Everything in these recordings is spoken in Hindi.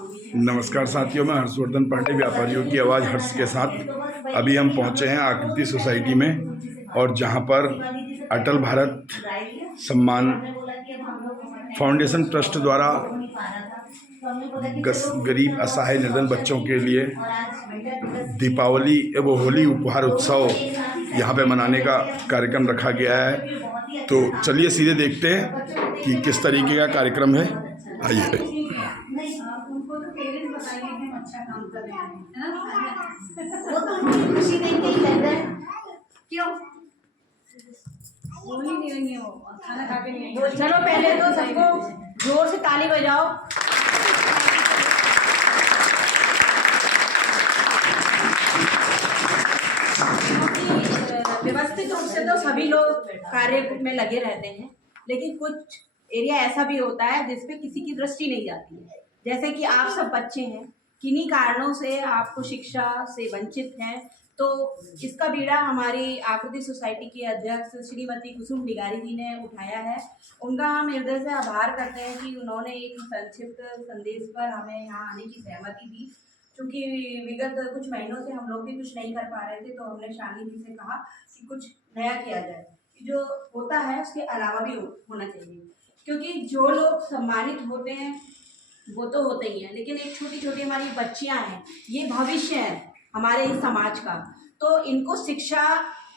नमस्कार साथियों, मैं हर्षवर्धन पांडे, व्यापारियों की आवाज़ हर्ष के साथ अभी हम पहुंचे हैं आकृति सोसाइटी में, और जहां पर अटल भारत सम्मान फाउंडेशन ट्रस्ट द्वारा गरीब असहाय निर्धन बच्चों के लिए दीपावली एवं होली उपहार उत्सव यहां पे मनाने का कार्यक्रम रखा गया है। तो चलिए सीधे देखते हैं कि किस तरीके का कार्यक्रम है। आइए। उनको तो पेरेंट्स बताइए कि हम अच्छा काम कर रहे हैं, है ना? वो तो उनकी खुशी देख के ही लग रहा है। क्यों बोल ही नहीं रही है वो, खाना खा के नहीं आई। चलो पहले तो सबको जोर से ताली बजाओ। व्यवस्थित रूप से तो सभी लोग कार्य में लगे रहते हैं, लेकिन कुछ एरिया ऐसा भी होता है जिसपे किसी की दृष्टि नहीं जाती है। जैसे कि आप सब बच्चे हैं, किन्हीं कारणों से आपको शिक्षा से वंचित हैं, तो इसका बीड़ा हमारी आकृति सोसाइटी की अध्यक्ष श्रीमती कुसुम डिगारी जी ने उठाया है। उनका हम हृदय से आभार करते हैं कि उन्होंने एक संक्षिप्त संदेश पर हमें यहाँ आने की सहमति दी। क्योंकि विगत कुछ महीनों से हम लोग भी कुछ नहीं कर पा रहे थे, तो हमने शालिनी जी से कहा कि कुछ नया किया जाए, जो होता है उसके अलावा भी होना चाहिए। क्योंकि जो लोग सम्मानित होते हैं वो तो होते ही हैं, लेकिन एक छोटी छोटी हमारी बच्चियां हैं, ये भविष्य है हमारे इस समाज का, तो इनको शिक्षा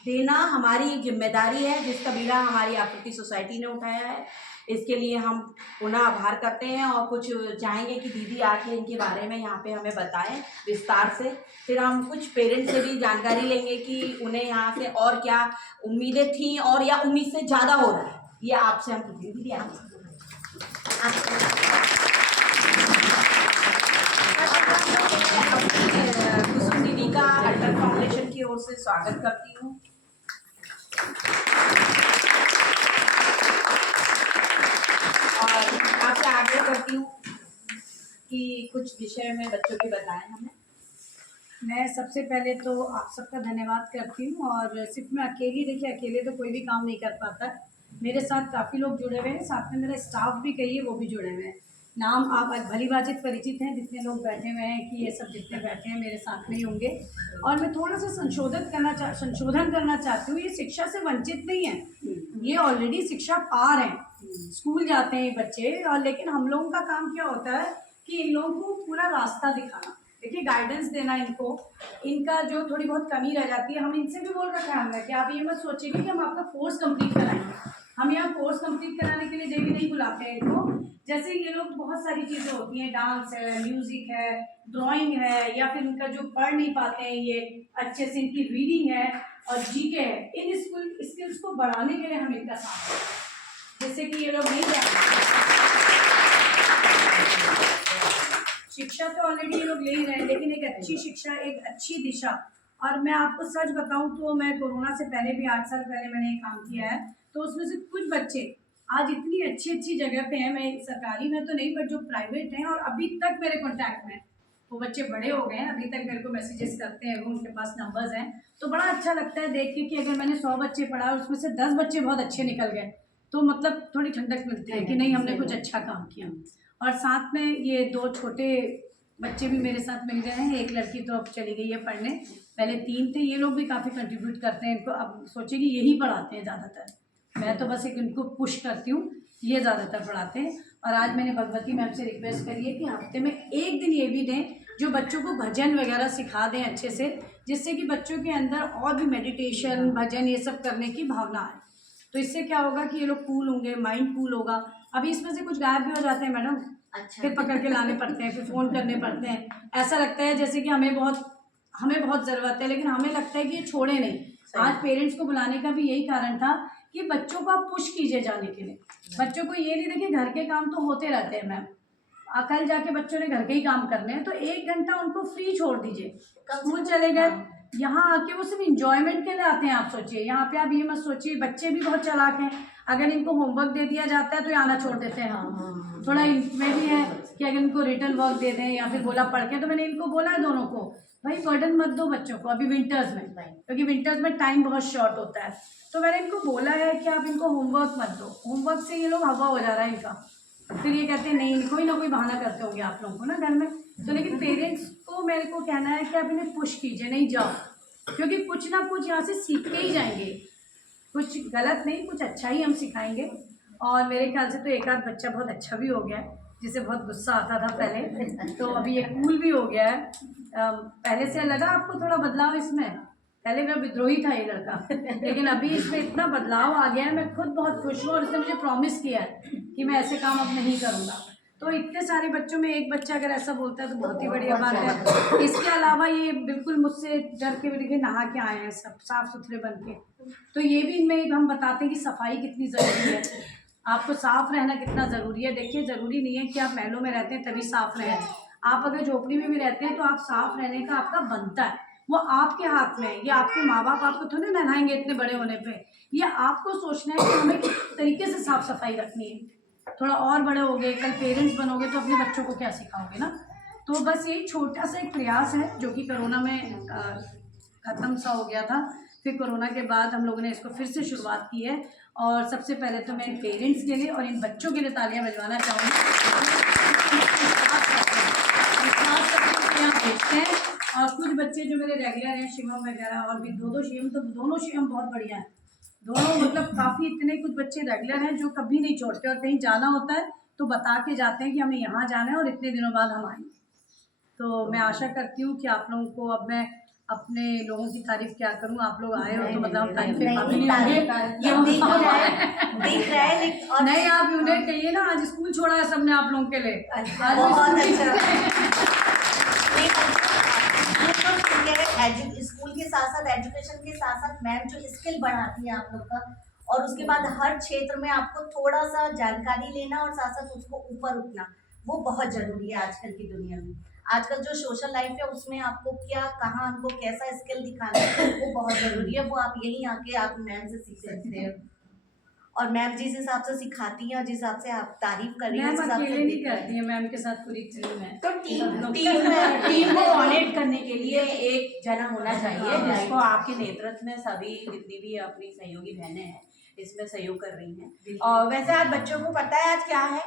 देना हमारी जिम्मेदारी है, जिसका बीड़ा हमारी आकृति सोसाइटी ने उठाया है। इसके लिए हम पुनः आभार करते हैं और कुछ चाहेंगे कि दीदी आके इनके बारे में यहाँ पे हमें बताएं विस्तार से। फिर हम कुछ पेरेंट्स से भी जानकारी लेंगे कि उन्हें यहाँ से और क्या उम्मीदें थी और या उम्मीद से ज़्यादा हो रहा है, ये आपसे हम पूछेंगे। दीदी आप कुसुम दीदी का अटल फाउंडेशन की ओर से स्वागत करती हूँ। और आपसे आग्रह करती हूँ कि कुछ विषय में बच्चों के बताएं हमें। मैं सबसे पहले तो आप सबका धन्यवाद करती हूँ, और सिर्फ मैं अकेली, देखिए अकेले तो कोई भी काम नहीं कर पाता, मेरे साथ काफ़ी लोग जुड़े हुए हैं, साथ में मेरा स्टाफ भी कहिए वो भी जुड़े हुए हैं। नाम आप भली बाजित परिचित हैं, जितने लोग बैठे हुए हैं कि ये सब जितने बैठे हैं मेरे साथ में ही होंगे। और मैं थोड़ा सा संशोधन करना चाहती हूँ। ये शिक्षा से वंचित नहीं है, ये ऑलरेडी शिक्षा पा रहे हैं, स्कूल जाते हैं बच्चे। और लेकिन हम लोगों का काम क्या होता है कि इन लोगों को पूरा रास्ता दिखाना, देखिए गाइडेंस देना इनको, इनका जो थोड़ी बहुत कमी रह जाती है, हम इनसे भी बोल रखा है हमने कि आप ये मत सोचिए कि हम आपका कोर्स कंप्लीट कराएंगे। हम यहाँ कोर्स कंप्लीट कराने के लिए डेली नहीं बुलाते हैं इनको। जैसे ये लोग बहुत सारी चीज़ें होती हैं, डांस है, म्यूजिक है, ड्राइंग है, या फिर इनका जो पढ़ नहीं पाते हैं ये अच्छे से, इनकी रीडिंग है और जीके है, इन स्किल्स को बढ़ाने के लिए हम इनका साथ हैं, जिससे कि ये लोग नहीं जाते। शिक्षा तो ऑलरेडी ये लोग ले ही रहे हैं, लेकिन एक अच्छी शिक्षा, एक अच्छी दिशा। और मैं आपको सच बताऊं तो मैं कोरोना से पहले भी 8 साल पहले मैंने काम किया है, तो उसमें से कुछ बच्चे आज इतनी अच्छी अच्छी जगह पे हैं, मैं सरकारी में तो नहीं बट जो प्राइवेट हैं और अभी तक मेरे कॉन्टैक्ट में, वो बच्चे बड़े हो गए हैं, अभी तक मेरे को मैसेजेस करते हैं, वो उनके पास नंबर्स हैं। तो बड़ा अच्छा लगता है देख के कि अगर मैंने 100 बच्चे पढ़ा और उसमें से 10 बच्चे बहुत अच्छे निकल गए, तो मतलब थोड़ी ठंडक मिलती है कि नहीं हमने कुछ अच्छा काम किया। और साथ में ये 2 छोटे बच्चे भी मेरे साथ मिल गए हैं, एक लड़की तो अब चली गई है पढ़ने, पहले 3 थे, ये लोग भी काफ़ी कंट्रीब्यूट करते हैं इनको। अब सोचिए कि यही पढ़ाते हैं ज़्यादातर, मैं तो बस एक इनको पुश करती हूँ, ये ज़्यादातर पढ़ाते हैं। और आज मैंने भगवती मैम से रिक्वेस्ट करी है कि हफ्ते में एक दिन ये भी दें जो बच्चों को भजन वगैरह सिखा दें अच्छे से, जिससे कि बच्चों के अंदर और भी मेडिटेशन, भजन ये सब करने की भावना है। तो इससे क्या होगा कि ये लोग कूल होंगे, माइंड कूल होगा। अभी इसमें से कुछ गायब भी हो जाते हैं मैडम, अच्छा। फिर पकड़ के लाने पड़ते हैं, फिर फ़ोन करने पड़ते हैं, ऐसा लगता है जैसे कि हमें बहुत ज़रूरत है, लेकिन हमें लगता है कि ये छोड़े नहीं। आज पेरेंट्स को बुलाने का भी यही कारण था कि बच्चों को आप पुश कीजिए जाने के लिए। बच्चों को ये नहीं, देखिए घर के काम तो होते रहते हैं मैम, कल जाके बच्चों ने घर के ही काम करने हैं, तो 1 घंटा उनको फ्री छोड़ दीजिए। स्कूल चले गए, यहाँ आके वो सिर्फ इंजॉयमेंट के लिए आते हैं। आप सोचिए, यहाँ पे आप ये मत सोचिए, बच्चे भी बहुत चालाक हैं, अगर इनको होमवर्क दे दिया जाता है तो आना छोड़ देते हैं। थोड़ा इनमें भी है कि अगर इनको रिटर्न वर्क दे दें या फिर बोला पढ़ के, तो मैंने इनको बोला है दोनों को, भाई बर्डन मत दो बच्चों को अभी विंटर्स में, क्योंकि विंटर्स में टाइम बहुत शॉर्ट होता है। तो मैंने इनको बोला है कि आप इनको होमवर्क मत दो, होमवर्क से ये लोग हवा हो जा रहा है इनका, फिर ये कहते हैं नहीं, कोई ना कोई बहाना करते होंगे आप लोगों को ना घर में। तो लेकिन पेरेंट्स को मेरे को कहना है कि आप इन्हें पुश कीजिए, नहीं जाओ, क्योंकि कुछ ना कुछ यहाँ से सीख के ही जाएंगे, कुछ गलत नहीं, कुछ अच्छा ही हम सिखाएंगे। और मेरे ख्याल से तो एक आध बच्चा बहुत अच्छा भी हो गया है, जिसे बहुत गुस्सा आता था पहले, तो अभी ये कूल भी हो गया है। पहले से लगा आपको थोड़ा बदलाव इसमें? पहले मेरा विद्रोही था ये लड़का, लेकिन अभी इसमें इतना बदलाव आ गया है, मैं खुद बहुत खुश हूँ। और इसने मुझे प्रॉमिस किया है कि मैं ऐसे काम अब नहीं करूँगा। तो इतने सारे बच्चों में एक बच्चा अगर ऐसा बोलता है तो बहुत ही बढ़िया बात है। इसके अलावा ये बिल्कुल मुझसे डर के देखिए नहा के आए हैं, सब साफ सुथरे बन के। तो ये भी इनमें हम बताते हैं कि सफाई कितनी ज़रूरी है, आपको साफ रहना कितना ज़रूरी है। देखिए ज़रूरी नहीं है कि आप महलों में रहते हैं तभी साफ रहें, आप अगर झोपड़ी में भी रहते हैं तो आप साफ रहने का आपका बनता है, वो आपके हाथ में है। ये आपके माँ बाप आपको थोड़े नहलाएंगे इतने बड़े होने पे, ये आपको सोचना है कि हमें किस तरीके से साफ सफाई रखनी है। थोड़ा और बड़े हो गए, कल पेरेंट्स बनोगे तो अपने बच्चों को क्या सिखाओगे ना। तो बस ये छोटा सा एक प्रयास है जो कि कोरोना में ख़त्म सा हो गया था, फिर कोरोना के बाद हम लोगों ने इसको फिर से शुरुआत की है। और सबसे पहले तो मैं इन पेरेंट्स के लिए और इन बच्चों के लिए तालियां बजवाना चाहूँगी। यहाँ देखते हैं और कुछ बच्चे जो मेरे रेगुलर हैं, शिवम वगैरह, और भी दो शिवम, तो दोनों शिवम बहुत बढ़िया हैं, दोनों मतलब काफ़ी। इतने कुछ बच्चे रेगुलर हैं जो कभी नहीं छोड़ते, और कहीं जाना होता है तो बता के जाते हैं कि हमें यहाँ जाना है और इतने दिनों बाद हम आएंगे। तो मैं आशा करती हूँ कि आप लोगों को, अब मैं अपने लोगों की तारीफ क्या करूँ, आप लोग आए हो तो मतलब तारीफें काबिल होंगे। नहीं, आप यूनिट कहिए ना, आज स्कूल छोड़ा है सबने आप लोगों के लिए। स्कूल के साथ साथ एजुकेशन के साथ साथ मैम जो स्किल बढ़ाती है आप लोग का, और उसके बाद हर क्षेत्र में आपको थोड़ा सा जानकारी लेना और साथ साथ उसको ऊपर उठना, वो बहुत जरूरी है आजकल की दुनिया में। आजकल जो सोशल लाइफ है उसमें आपको क्या, कहाँ हमको कैसा स्किल दिखाना है, वो बहुत जरूरी है। वो आप यहीं आके आप मैम से सीख सकते हैं, और मैम जिस हिसाब से सिखाती हैं और जिस हिसाब से आप तारीफ कर रही हैं, मैम अकेले नहीं करती है, मैम के साथ पूरी टीम है। तो टीम को ऑडिट करने के लिए एक जना होना चाहिए जिसको आपके नेतृत्व में सभी जितनी भी अपनी सहयोगी बहनें हैं इसमें सहयोग कर रही हैं। और वैसे आज बच्चों को पता है आज क्या है?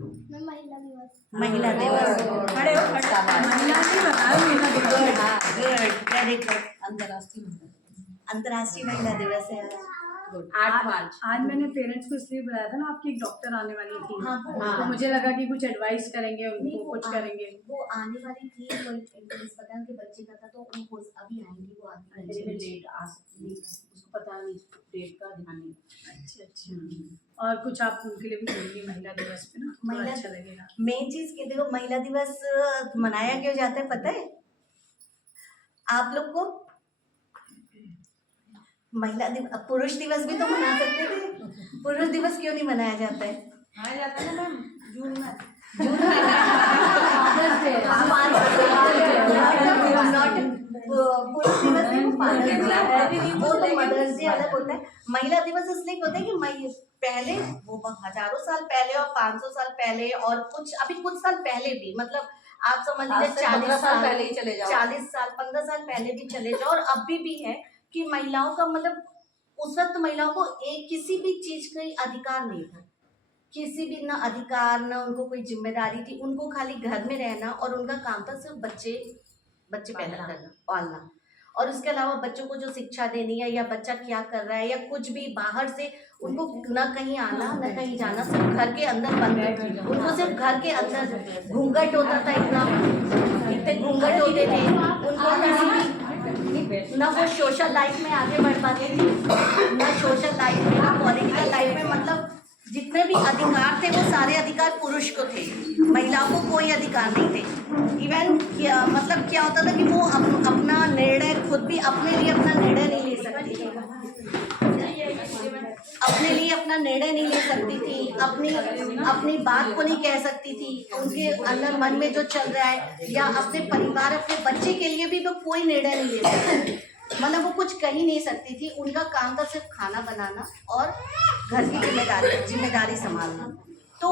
महिला दिवस। खड़े हो, महिला नहीं बताओ, वेरी गुड। अंतर्राष्ट्रीय महिला दिवस है 8 मार्च। आज मैंने पेरेंट्स को इसलिए बुलाया था ना, आपकी एक डॉक्टर आने वाली थी। हाँ। तो मुझे लगा कि कुछ एडवाइस करेंगे उनको, कुछ करेंगे। वो आने वाली थी, वो अस्पताल के बच्चे का था, तो उनको अभी आएंगी, वो आगे लेट आ सकती है, उसको पता नहीं, डेट का ध्यान नहीं। अच्छा। और कुछ आप उनके लिए भी बोलिए महिला दिवस पे ना, तो अच्छा लगेगा। मेन चीज के देखो, महिला दिवस मनाया क्यों जाता है पता है आप लोग को? महिला दिवस, पुरुष दिवस भी तो मना सकते थे, पुरुष दिवस क्यों नहीं मनाया जाता है? मनाया जाता है ना मैम, जून में। पुरुष दिवस नहीं, वो तो मदर्स डे अलग होता है। महिला दिवस इसलिए होता है कि पहले वो हजारों साल पहले और 500 साल पहले और कुछ साल पहले भी, मतलब आप समझ लीजिए 40 साल पहले ही चले जाओ, 40 साल 15 साल पहले भी चले जाओ, और अभी भी है कि महिलाओं का मतलब उस वक्त महिलाओं को एक किसी भी चीज का अधिकार नहीं था, किसी भी ना अधिकार ना उनको कोई जिम्मेदारी थी, उनको खाली घर में रहना और उनका काम था सिर्फ बच्चे पैदा करना, पालना, और उसके अलावा बच्चों को जो शिक्षा देनी है या बच्चा क्या कर रहा है या कुछ भी बाहर से उनको न कहीं आना न कहीं जाना, सिर्फ घर के अंदर बंद, उनको सिर्फ घर के अंदर घूंघट होता था, इतने घूंघट होते थे, उनको न वो सोशल लाइफ में आगे बढ़ पाते थे, न सोशल लाइफ में ना पॉलिटिकल लाइफ में, मतलब जितने भी अधिकार थे वो सारे अधिकार पुरुष को थे, महिलाओं को कोई अधिकार नहीं थे। इवन मतलब क्या होता था कि वो अपना निर्णय खुद भी अपने लिए अपना निर्णय नहीं ले सकती थी, अपने लिए अपना निर्णय नहीं ले सकती थी, अपनी बात को नहीं कह सकती थी, उनके अंदर मन में जो चल रहा है या अपने परिवार अपने बच्चे के लिए भी वो कोई निर्णय नहीं ले सकती, मतलब वो कुछ कह ही नहीं सकती थी। उनका काम था सिर्फ खाना बनाना और घर की जिम्मेदारी संभालना। तो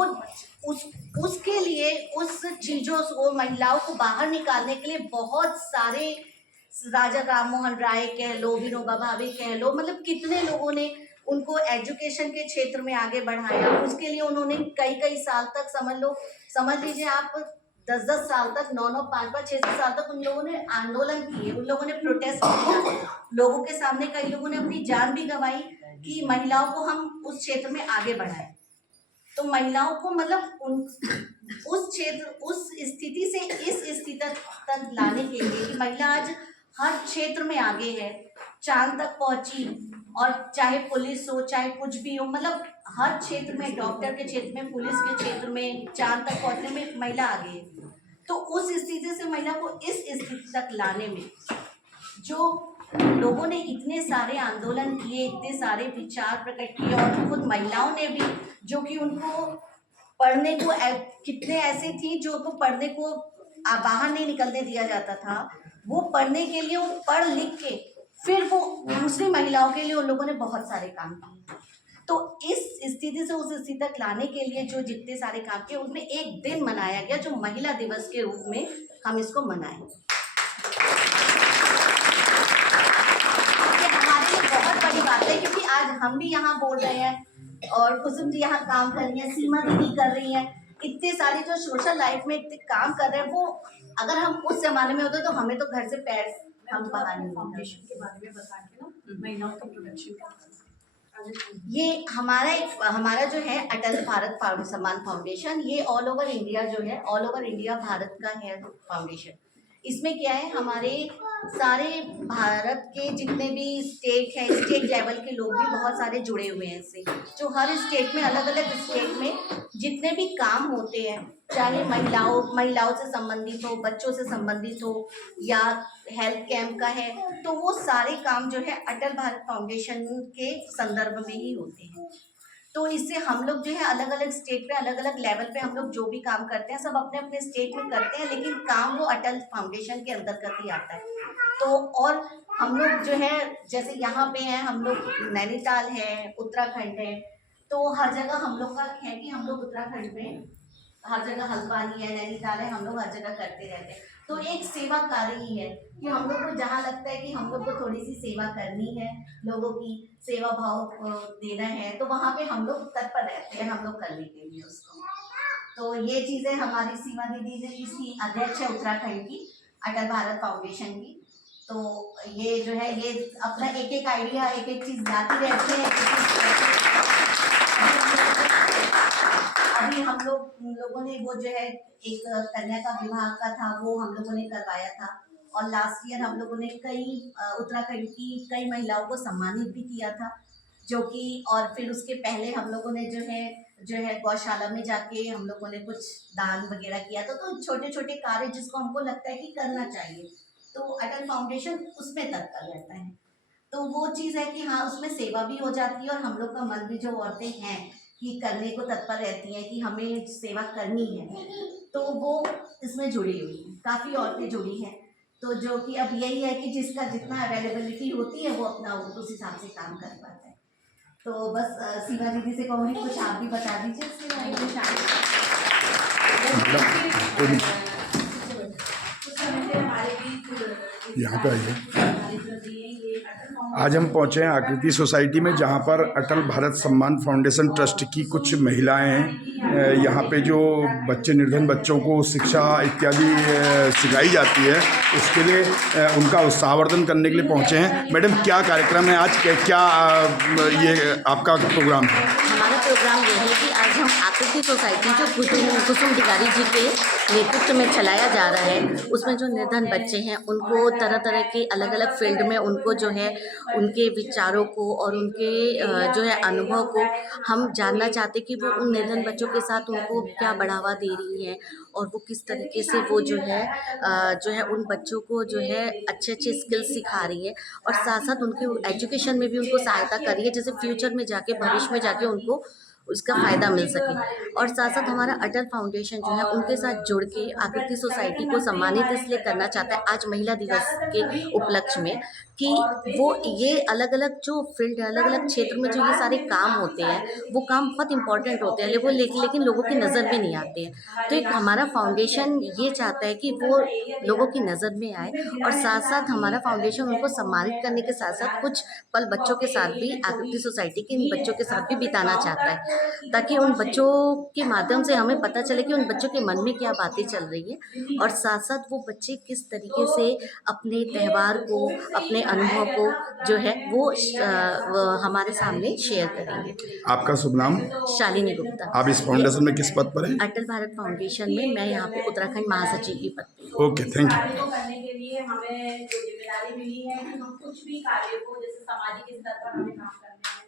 उसके लिए उस चीज़ों को महिलाओं को बाहर निकालने के लिए बहुत सारे, राजा राम मोहन राय कह लो, विनोबा भावे कह लो, मतलब कितने लोगों ने उनको एजुकेशन के क्षेत्र में आगे बढ़ाया। उसके लिए उन्होंने कई कई साल तक समझ लीजिए आप 10-10 साल तक 9-9, 5-5, 6-6 साल तक उन लोगों ने आंदोलन किए, उन लोगों ने प्रोटेस्ट किया, लोगों के सामने कई लोगों ने अपनी जान भी गंवाई कि महिलाओं को हम उस क्षेत्र में आगे बढ़ाएं। तो महिलाओं को मतलब उस क्षेत्र, उस स्थिति से इस स्थिति तक लाने के लिए कि महिला आज हर क्षेत्र में आगे है, चांद तक पहुंची, और चाहे पुलिस हो चाहे कुछ भी हो, मतलब हर क्षेत्र में, डॉक्टर के क्षेत्र में, पुलिस के क्षेत्र में, चांद तक पहुंचने में महिला आगे है। तो उस स्थिति से महिला को इस स्थिति तक लाने में जो लोगों ने इतने सारे आंदोलन किए, इतने सारे विचार प्रकट किए, और खुद महिलाओं ने भी, जो कि उनको पढ़ने को, कितने ऐसे थी जो को पढ़ने को बाहर नहीं निकलने दिया जाता था, वो पढ़ने के लिए, वो पढ़ लिख के फिर वो दूसरी महिलाओं के लिए उन लोगों ने बहुत सारे काम किए। तो इस स्थिति से उस स्थिति तक लाने के लिए जो जितने सारे काम किए, उनमें एक दिन मनाया गया जो महिला दिवस के रूप में हम इसको मनाएं। ये हमारे लिए बहुत बड़ी बात है, क्योंकि आज हम भी यहाँ बोल रहे हैं और कुसुम जी यहाँ काम कर रही है, सीमा दीदी कर रही है, इतने सारे जो सोशल लाइफ में इतने काम कर रहे हैं, वो अगर हम उस जमाने में होते तो हमें तो घर से पैर हम बाहर नहीं फाउंडेशन के बारे में बता के ना महिलाओं का प्रोडक्शन का। ये हमारा जो है अटल भारत सम्मान फाउंडेशन, ये ऑल ओवर इंडिया जो है, ऑल ओवर इंडिया भारत का है फाउंडेशन। इसमें क्या है, हमारे सारे भारत के जितने भी स्टेट हैं, स्टेट लेवल के लोग भी बहुत सारे जुड़े हुए हैं इससे, जो हर स्टेट में, अलग अलग स्टेट में जितने भी काम होते हैं, चाहे महिलाओं से संबंधित हो, बच्चों से संबंधित हो, या हेल्थ कैंप का है, तो वो सारे काम जो है अटल भारत फाउंडेशन के संदर्भ में ही होते हैं। तो इससे हम लोग जो है अलग अलग स्टेट पे, अलग अलग लेवल पे हम लोग जो भी काम करते हैं, सब अपने अपने स्टेट में करते हैं, लेकिन काम वो अटल फाउंडेशन के अंतर्गत ही आता है। तो और हम लोग जो है, जैसे यहाँ पे हैं हम लोग, नैनीताल है, उत्तराखंड है, तो हर जगह हम लोग का है कि हम लोग उत्तराखंड में हर जगह, हल्द्वानी है, नैनीताल है, हम लोग हर जगह करते रहते हैं। तो एक सेवा कार्य ही है कि हम लोग को जहाँ लगता है कि हम लोग को थोड़ी सी सेवा करनी है, लोगों की सेवा भाव देना है, तो वहाँ पे हम लोग तत्पर रहते हैं, हम लोग करने के लिए उसको। तो ये चीज़ें हमारी सीमा दीदी ने, इसकी अध्यक्ष है उत्तराखंड की, अटल भारत फाउंडेशन की। तो ये जो है, ये अपना एक एक आइडिया, एक एक चीज़ लाती रहती है। अभी हम लोगों ने वो जो है एक कन्या का विवाह का था, वो हम लोगों ने करवाया था, और लास्ट ईयर हम लोगों ने कई उत्तराखंड की कई महिलाओं को सम्मानित भी किया था, जो कि, और फिर उसके पहले हम लोगों ने जो है गौशाला में जाके हम लोगों ने कुछ दान वगैरह किया था। तो छोटे छोटे कार्य जिसको हमको लगता है कि करना चाहिए, तो अटल फाउंडेशन उसमें तत्पर रहता है। तो वो चीज़ है कि हाँ, उसमें सेवा भी हो जाती है, और हम लोग का मन भी, जो औरतें हैं कि करने को तत्पर रहती हैं कि हमें सेवा करनी है, तो वो इसमें जुड़ी हुई हैं, काफ़ी औरतें जुड़ी हैं। तो जो कि अब यही है कि जिसका जितना अवेलेबिलिटी होती है वो अपना उस हिसाब से काम कर पाता है। तो बस सीमा दीदी से कहूँगी, कुछ आप भी बता दीजिए इसके बारे में। यहाँ पे आइए। आज हम पहुँचे हैं आकृति सोसाइटी में, जहाँ पर अटल भारत सम्मान फाउंडेशन ट्रस्ट की कुछ महिलाएं हैं। यहाँ पे जो बच्चे, निर्धन बच्चों को शिक्षा इत्यादि सिखाई जाती है, उसके लिए उनका उत्साहवर्धन करने के लिए पहुँचे हैं। मैडम, क्या कार्यक्रम है आज, क्या ये आपका प्रोग्राम है? हमारा प्रोग्राम ये है कि आज हम आकृति सोसाइटी, जो कुसुम टिकारी जी के नेतृत्व में चलाया जा रहा है, उसमें जो निर्धन बच्चे हैं उनको तरह तरह के अलग अलग फील्ड में, उनको जो है उनके विचारों को और उनके जो है अनुभव को हम जानना चाहते कि वो उन निर्धन बच्चों के साथ उनको क्या बढ़ावा दे रही हैं, और वो किस तरीके से वो जो है उन बच्चों को जो है अच्छे अच्छे स्किल्स सिखा रही है, और साथ साथ उनके एजुकेशन में भी उनको सहायता कर रही है, जैसे फ्यूचर में जाके, भविष्य में जाके उनको उसका फ़ायदा मिल सके। और साथ साथ हमारा अटल फाउंडेशन जो है उनके साथ जुड़ के आकृति सोसाइटी को सम्मानित इसलिए करना चाहता है आज महिला दिवस के उपलक्ष्य में कि वो ये अलग अलग जो फील्ड है, अलग अलग क्षेत्र में जो ये सारे काम होते हैं वो काम बहुत इंपॉर्टेंट होते हैं, लेकिन लोगों की नज़र में नहीं आते हैं। तो एक हमारा फाउंडेशन ये चाहता है कि वो लोगों की नज़र में आए, और साथ साथ हमारा फाउंडेशन उनको सम्मानित करने के साथ साथ कुछ पल बच्चों के साथ भी, आकृति सोसाइटी के इन बच्चों के साथ भी बिताना चाहता है, ताकि उन बच्चों के माध्यम से हमें पता चले कि उन बच्चों के मन में क्या बातें चल रही है, और साथ साथ वो बच्चे किस तरीके से अपने त्यौहार को, अपने अनुभव को जो है वो हमारे सामने शेयर करेंगे। आपका शुभ नाम? शालिनी गुप्ता। आप इस फाउंडेशन में किस पद पर हैं? अटल भारत फाउंडेशन में मैं यहाँ पे उत्तराखंड महासचिव की पद पे। Okay, thank you. कार्यों को करने के लिए हमें जो जिम्मेदारी मिली है कि हम कुछ भी कार्य को जैसे सामाजिक स्तर पर हमें काम करने हैं,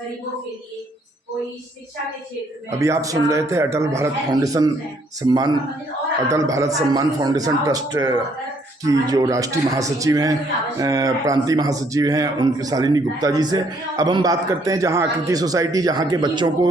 गरीबों के लिए, कोई शिक्षा के क्षेत्र में। अभी आप सुन रहे थे अटल भारत फाउंडेशन सम्मान, अटल भारत सम्मान फाउंडेशन ट्रस्ट की जो राष्ट्रीय महासचिव हैं, प्रांतीय महासचिव हैं, उनकी शालिनी गुप्ता जी से। अब हम बात करते हैं जहां आकृति सोसाइटी, जहां के बच्चों को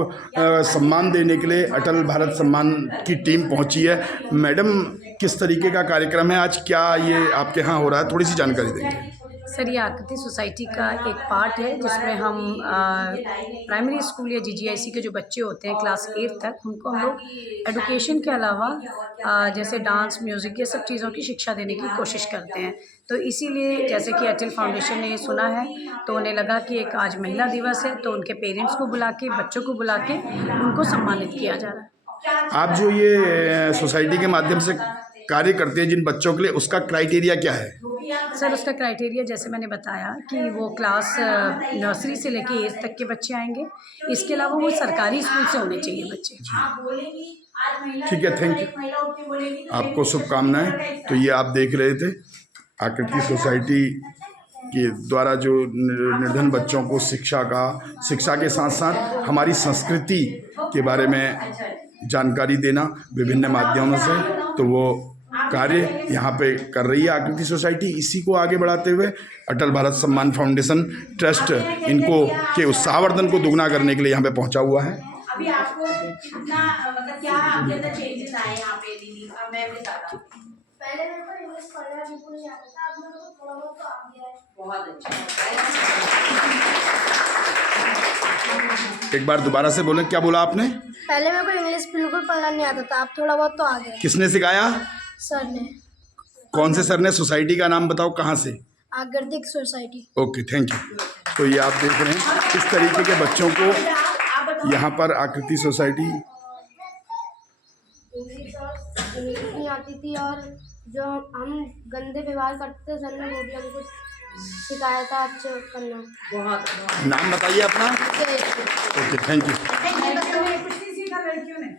सम्मान देने के लिए अटल भारत सम्मान की टीम पहुंची है। मैडम, किस तरीके का कार्यक्रम है आज, क्या ये आपके यहाँ हो रहा है, थोड़ी सी जानकारी देंगे? सर, ये आकृति सोसाइटी का एक पार्ट है जिसमें हम प्राइमरी स्कूल या GGIC के जो बच्चे होते हैं क्लास 8 तक, उनको हम लोग एडुकेशन के अलावा जैसे डांस, म्यूज़िक, ये सब चीज़ों की शिक्षा देने की कोशिश करते हैं। तो इसीलिए जैसे कि अटल फाउंडेशन ने ये सुना है तो उन्हें लगा कि एक आज महिला दिवस है, तो उनके पेरेंट्स को बुला के, बच्चों को बुला के उनको सम्मानित किया जा रहा है। आप जो ये सोसाइटी के माध्यम से कार्य करते हैं जिन बच्चों के लिए, उसका क्राइटेरिया क्या है? सर, उसका क्राइटेरिया जैसे मैंने बताया कि वो क्लास नर्सरी से लेके 8 तक के बच्चे आएंगे। इसके अलावा वो सरकारी स्कूल से होने चाहिए बच्चे। ठीक है, थैंक यू, आपको शुभकामनाएं। तो ये आप देख रहे थे आकृति सोसाइटी के द्वारा जो निर्धन बच्चों को शिक्षा के साथ साथ हमारी संस्कृति के बारे में जानकारी देना विभिन्न माध्यमों से, तो वो कार्य यहाँ पे कर रही है आकृति सोसाइटी। इसी को आगे बढ़ाते हुए अटल भारत सम्मान फाउंडेशन ट्रस्ट इनको के उत्साहवर्धन को दुगना करने के लिए यहाँ पे पहुँचा हुआ है। अभी आपको कितना मतलब क्या आपके अंदर चेंजेस आए यहाँ पे दीदी? मैं बता रहा हूँ, पहले मेरे को इंग्लिश पढ़ना बिल्कुल नहीं आता था, अब मेरे को थोड़ा बहुत तो आ गया है। बहुत अच्छा। एक बार दोबारा से बोलें, क्या बोला आपने? पहले मेरे को इंग्लिश बिल्कुल पढ़ना नहीं आता था, अब थोड़ा बहुत तो आ गया है। किसने सिखाया? सर ने। कौन से सर ने? सोसाइटी का नाम बताओ, कहाँ से? आकृति सोसाइटी। Okay, thank you. तो ये आप देख रहे हैं किस तरीके के बच्चों को यहाँ पर आकृति सोसाइटी। इंग्लिश नहीं आती थी, और जो हम गंदे व्यवहार करते थे सर ने वो भी हमको सिखाया था अच्छे करना। बहुत नाम बताइए अपना। Okay, thank you. कुछ नहीं सीखा लड़कियों ने।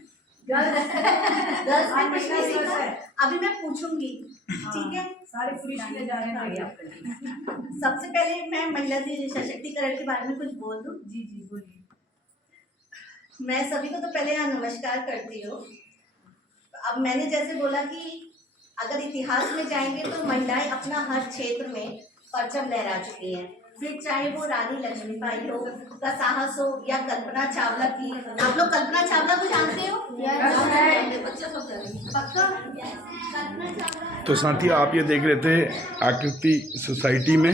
गर्ल्स में कुछ नहीं सीखा, अभी मैं पूछूंगी, ठीक है? सारे पुरुष ले जा रहे हैं। सबसे पहले मैं महिला सशक्तिकरण के बारे में कुछ बोल दूं। जी जी, बोलिए। मैं सभी को तो पहले यहाँ नमस्कार करती हूँ। अब मैंने जैसे बोला कि अगर इतिहास में जाएंगे तो महिलाएं अपना हर क्षेत्र में परचम लहरा चुकी हैं, फिर चाहे वो रानी लक्ष्मीबाई हो का साहस हो या कल्पना चावला की। आप लोग कल्पना चावला को जानते हो? पक्का? कल्पना चावला। तो साथियों, आप ये देख रहे थे आकृति सोसाइटी में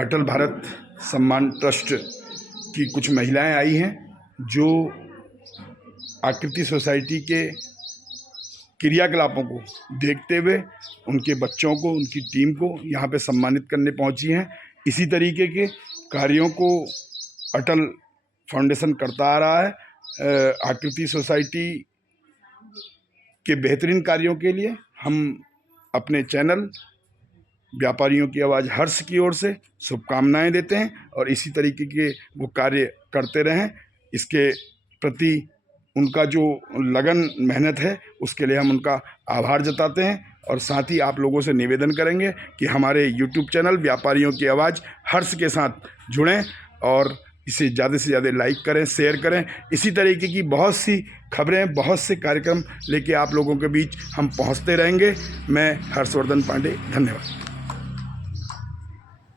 अटल भारत सम्मान ट्रस्ट की कुछ महिलाएं आई हैं जो आकृति सोसाइटी के क्रियाकलापों को देखते हुए उनके बच्चों को, उनकी टीम को यहाँ पे सम्मानित करने पहुँची हैं। इसी तरीके के कार्यों को अटल फाउंडेशन करता आ रहा है। आकृति सोसाइटी के बेहतरीन कार्यों के लिए हम अपने चैनल व्यापारियों की आवाज़ हर्ष की ओर से शुभकामनाएं देते हैं, और इसी तरीके के वो कार्य करते रहें। इसके प्रति उनका जो लगन मेहनत है उसके लिए हम उनका आभार जताते हैं, और साथ ही आप लोगों से निवेदन करेंगे कि हमारे YouTube चैनल व्यापारियों की आवाज़ हर्ष के साथ जुड़ें और इसे ज़्यादा से ज़्यादा लाइक करें, शेयर करें। इसी तरीके की बहुत सी खबरें, बहुत से कार्यक्रम लेके आप लोगों के बीच हम पहुंचते रहेंगे। मैं हर्षवर्धन पांडे, धन्यवाद।